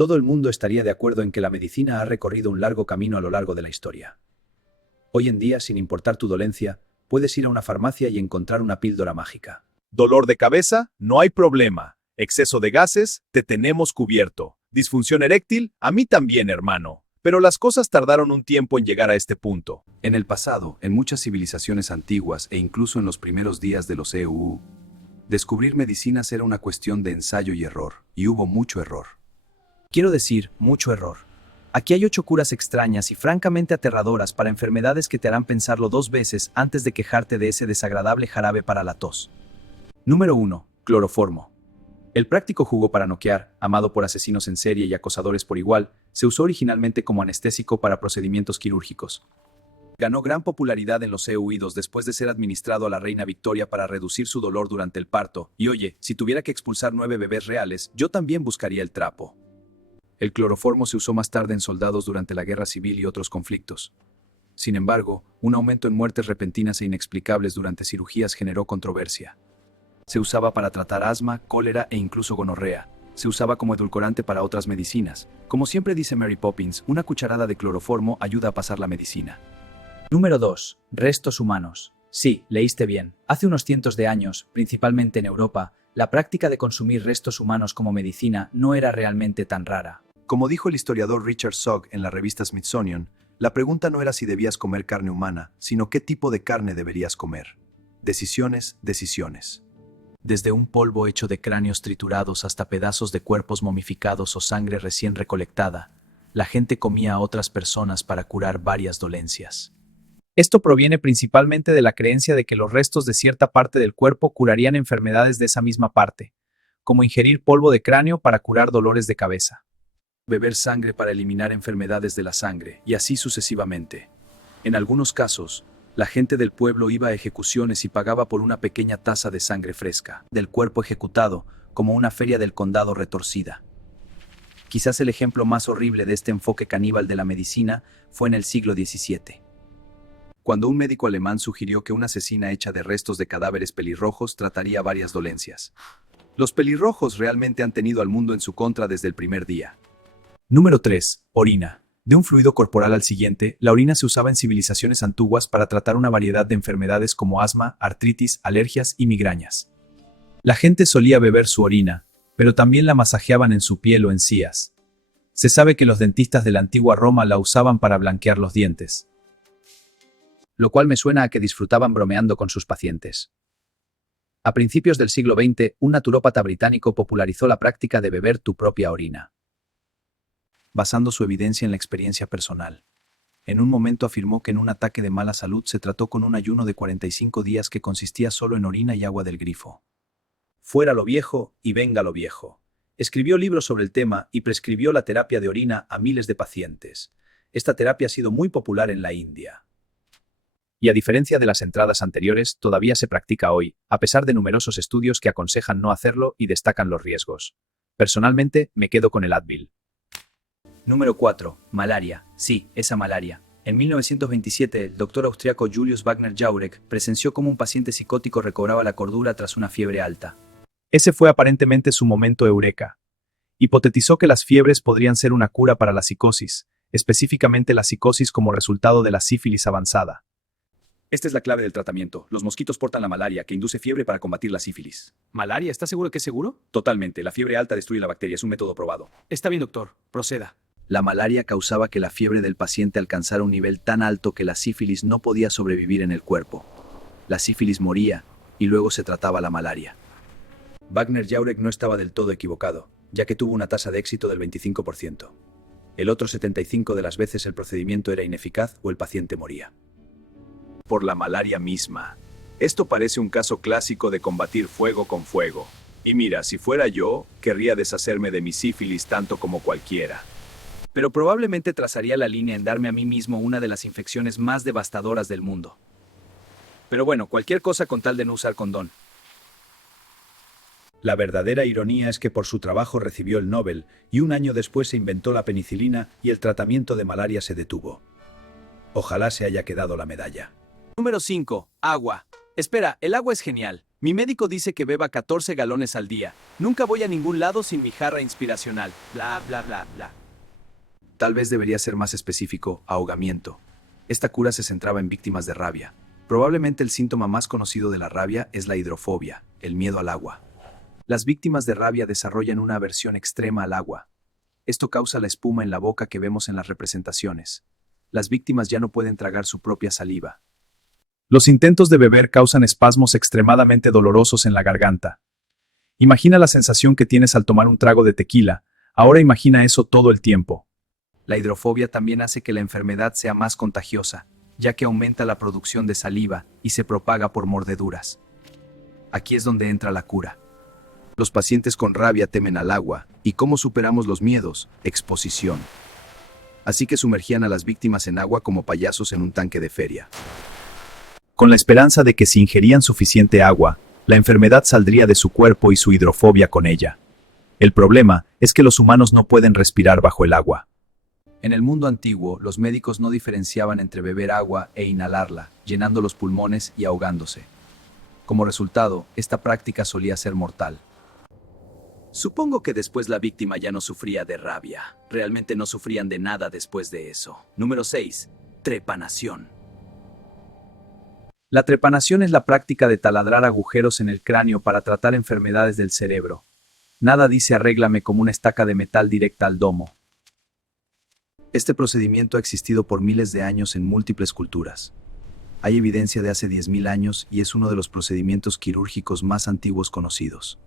todo el mundo estaría de acuerdo en que la medicina ha recorrido un largo camino a lo largo de la historia. Hoy en día, sin importar tu dolencia, puedes ir a una farmacia y encontrar una píldora mágica. ¿Dolor de cabeza? No hay problema. ¿Exceso de gases? Te tenemos cubierto. ¿Disfunción eréctil? A mí también, hermano. Pero las cosas tardaron un tiempo en llegar a este punto. En el pasado, en muchas civilizaciones antiguas e incluso en los primeros días de los EU, descubrir medicinas era una cuestión de ensayo y error, y hubo mucho error. Quiero decir, mucho error. Aquí hay 8 curas extrañas y francamente aterradoras para enfermedades que te harán pensarlo 2 veces antes de quejarte de ese desagradable jarabe para la tos. Número 1. Cloroformo. El práctico jugo para noquear, amado por asesinos en serie y acosadores por igual, se usó originalmente como anestésico para procedimientos quirúrgicos. Ganó gran popularidad en los EU después de ser administrado a la reina Victoria para reducir su dolor durante el parto, y oye, si tuviera que expulsar 9 bebés reales, yo también buscaría el trapo. El cloroformo se usó más tarde en soldados durante la guerra civil y otros conflictos. Sin embargo, un aumento en muertes repentinas e inexplicables durante cirugías generó controversia. Se usaba para tratar asma, cólera e incluso gonorrea. Se usaba como edulcorante para otras medicinas. Como siempre dice Mary Poppins, una cucharada de cloroformo ayuda a pasar la medicina. Número 2. Restos humanos. Sí, leíste bien. Hace unos cientos de años, principalmente en Europa, la práctica de consumir restos humanos como medicina no era realmente tan rara. Como dijo el historiador Richard Zogg en la revista Smithsonian, la pregunta no era si debías comer carne humana, sino qué tipo de carne deberías comer. Decisiones, decisiones. Desde un polvo hecho de cráneos triturados hasta pedazos de cuerpos momificados o sangre recién recolectada, la gente comía a otras personas para curar varias dolencias. Esto proviene principalmente de la creencia de que los restos de cierta parte del cuerpo curarían enfermedades de esa misma parte, como ingerir polvo de cráneo para curar dolores de cabeza. Beber sangre para eliminar enfermedades de la sangre, y así sucesivamente. En algunos casos, la gente del pueblo iba a ejecuciones y pagaba por una pequeña taza de sangre fresca del cuerpo ejecutado, como una feria del condado retorcida. Quizás el ejemplo más horrible de este enfoque caníbal de la medicina fue en el siglo XVII. Cuando un médico alemán sugirió que una asesina hecha de restos de cadáveres pelirrojos trataría varias dolencias. Los pelirrojos realmente han tenido al mundo en su contra desde el primer día. Número 3. Orina. De un fluido corporal al siguiente, la orina se usaba en civilizaciones antiguas para tratar una variedad de enfermedades como asma, artritis, alergias y migrañas. La gente solía beber su orina, pero también la masajeaban en su piel o encías. Se sabe que los dentistas de la antigua Roma la usaban para blanquear los dientes, lo cual me suena a que disfrutaban bromeando con sus pacientes. A principios del siglo XX, un naturópata británico popularizó la práctica de beber tu propia orina, basando su evidencia en la experiencia personal. En un momento afirmó que en un ataque de mala salud se trató con un ayuno de 45 días que consistía solo en orina y agua del grifo. Fuera lo viejo y venga lo viejo. Escribió libros sobre el tema y prescribió la terapia de orina a miles de pacientes. Esta terapia ha sido muy popular en la India. Y a diferencia de las entradas anteriores, todavía se practica hoy, a pesar de numerosos estudios que aconsejan no hacerlo y destacan los riesgos. Personalmente, me quedo con el Advil. Número 4. Malaria. Sí, esa malaria. En 1927, el doctor austriaco Julius Wagner-Jauregg presenció cómo un paciente psicótico recobraba la cordura tras una fiebre alta. Ese fue aparentemente su momento eureka. Hipotetizó que las fiebres podrían ser una cura para la psicosis, específicamente la psicosis como resultado de la sífilis avanzada. Esta es la clave del tratamiento. Los mosquitos portan la malaria, que induce fiebre para combatir la sífilis. ¿Malaria? ¿Estás seguro que es seguro? Totalmente. La fiebre alta destruye la bacteria. Es un método probado. Está bien, doctor. Proceda. La malaria causaba que la fiebre del paciente alcanzara un nivel tan alto que la sífilis no podía sobrevivir en el cuerpo. La sífilis moría y luego se trataba la malaria. Wagner-Jauregg no estaba del todo equivocado, ya que tuvo una tasa de éxito del 25%. El otro 75% de las veces el procedimiento era ineficaz o el paciente moría. Por la malaria misma. Esto parece un caso clásico de combatir fuego con fuego. Y mira, si fuera yo, querría deshacerme de mi sífilis tanto como cualquiera. Pero probablemente trazaría la línea en darme a mí mismo una de las infecciones más devastadoras del mundo. Pero bueno, cualquier cosa con tal de no usar condón. La verdadera ironía es que por su trabajo recibió el Nobel y un año después se inventó la penicilina y el tratamiento de malaria se detuvo. Ojalá se haya quedado la medalla. Número 5. Agua. Espera, el agua es genial. Mi médico dice que beba 14 galones al día. Nunca voy a ningún lado sin mi jarra inspiracional. Bla, bla, bla, bla. Tal vez debería ser más específico, ahogamiento. Esta cura se centraba en víctimas de rabia. Probablemente el síntoma más conocido de la rabia es la hidrofobia, el miedo al agua. Las víctimas de rabia desarrollan una aversión extrema al agua. Esto causa la espuma en la boca que vemos en las representaciones. Las víctimas ya no pueden tragar su propia saliva. Los intentos de beber causan espasmos extremadamente dolorosos en la garganta. Imagina la sensación que tienes al tomar un trago de tequila. Ahora imagina eso todo el tiempo. La hidrofobia también hace que la enfermedad sea más contagiosa, ya que aumenta la producción de saliva y se propaga por mordeduras. Aquí es donde entra la cura. Los pacientes con rabia temen al agua. ¿Y cómo superamos los miedos? Exposición. Así que sumergían a las víctimas en agua como payasos en un tanque de feria. Con la esperanza de que si ingerían suficiente agua, la enfermedad saldría de su cuerpo y su hidrofobia con ella. El problema es que los humanos no pueden respirar bajo el agua. En el mundo antiguo, los médicos no diferenciaban entre beber agua e inhalarla, llenando los pulmones y ahogándose. Como resultado, esta práctica solía ser mortal. Supongo que después la víctima ya no sufría de rabia. Realmente no sufrían de nada después de eso. Número 6. Trepanación. La trepanación es la práctica de taladrar agujeros en el cráneo para tratar enfermedades del cerebro. Nada dice arréglame como una estaca de metal directa al domo. Este procedimiento ha existido por miles de años en múltiples culturas. Hay evidencia de hace 10.000 años y es uno de los procedimientos quirúrgicos más antiguos conocidos.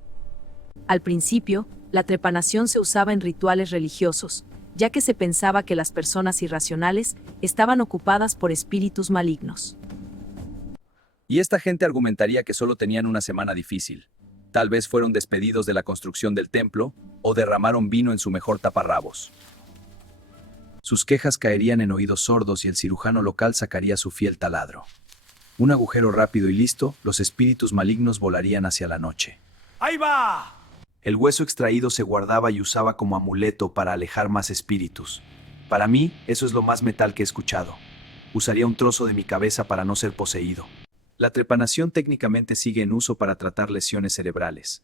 Al principio, la trepanación se usaba en rituales religiosos, ya que se pensaba que las personas irracionales estaban ocupadas por espíritus malignos. Y esta gente argumentaría que solo tenían una semana difícil. Tal vez fueron despedidos de la construcción del templo o derramaron vino en su mejor taparrabos. Sus quejas caerían en oídos sordos y el cirujano local sacaría su fiel taladro. Un agujero rápido y listo, los espíritus malignos volarían hacia la noche. ¡Ahí va! El hueso extraído se guardaba y usaba como amuleto para alejar más espíritus. Para mí, eso es lo más metal que he escuchado. Usaría un trozo de mi cabeza para no ser poseído. La trepanación técnicamente sigue en uso para tratar lesiones cerebrales.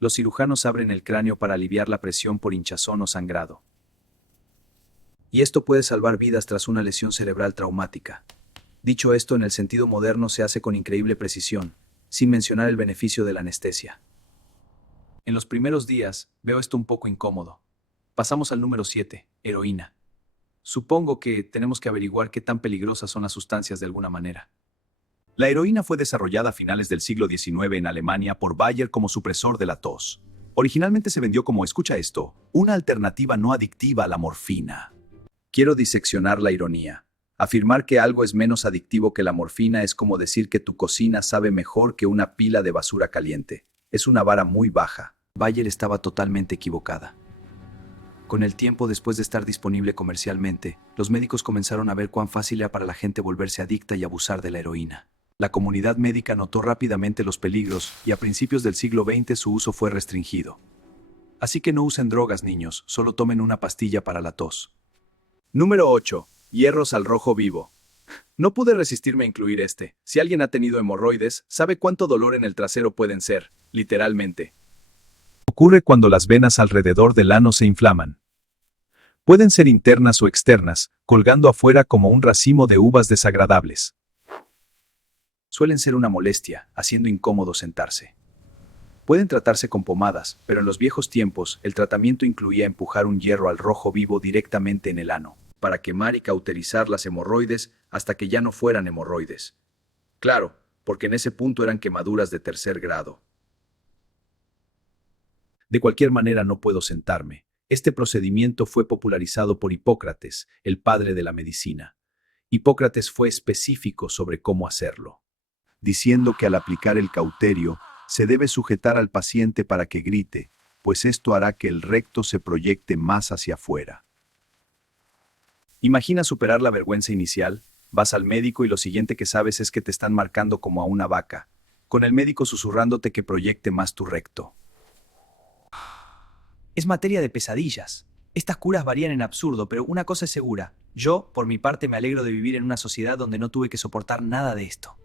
Los cirujanos abren el cráneo para aliviar la presión por hinchazón o sangrado. Y esto puede salvar vidas tras una lesión cerebral traumática. Dicho esto, en el sentido moderno se hace con increíble precisión, sin mencionar el beneficio de la anestesia. En los primeros días, veo esto un poco incómodo. Pasamos al número 7, heroína. Supongo que tenemos que averiguar qué tan peligrosas son las sustancias de alguna manera. La heroína fue desarrollada a finales del siglo XIX en Alemania por Bayer como supresor de la tos. Originalmente se vendió como, escucha esto, una alternativa no adictiva a la morfina. Quiero diseccionar la ironía. Afirmar que algo es menos adictivo que la morfina es como decir que tu cocina sabe mejor que una pila de basura caliente. Es una vara muy baja. Bayer estaba totalmente equivocada. Con el tiempo, después de estar disponible comercialmente, los médicos comenzaron a ver cuán fácil era para la gente volverse adicta y abusar de la heroína. La comunidad médica notó rápidamente los peligros y a principios del siglo XX su uso fue restringido. Así que no usen drogas, niños, solo tomen una pastilla para la tos. Número 8. Hierros al rojo vivo. No pude resistirme a incluir este. Si alguien ha tenido hemorroides, sabe cuánto dolor en el trasero pueden ser, literalmente. Ocurre cuando las venas alrededor del ano se inflaman. Pueden ser internas o externas, colgando afuera como un racimo de uvas desagradables. Suelen ser una molestia, haciendo incómodo sentarse. Pueden tratarse con pomadas, pero en los viejos tiempos, el tratamiento incluía empujar un hierro al rojo vivo directamente en el ano, para quemar y cauterizar las hemorroides hasta que ya no fueran hemorroides. Claro, porque en ese punto eran quemaduras de tercer grado. De cualquier manera no puedo sentarme. Este procedimiento fue popularizado por Hipócrates, el padre de la medicina. Hipócrates fue específico sobre cómo hacerlo, diciendo que al aplicar el cauterio, se debe sujetar al paciente para que grite, pues esto hará que el recto se proyecte más hacia afuera. Imagina superar la vergüenza inicial, vas al médico y lo siguiente que sabes es que te están marcando como a una vaca, con el médico susurrándote que proyecte más tu recto. Es materia de pesadillas. Estas curas varían en absurdo, pero una cosa es segura. Yo, por mi parte, me alegro de vivir en una sociedad donde no tuve que soportar nada de esto.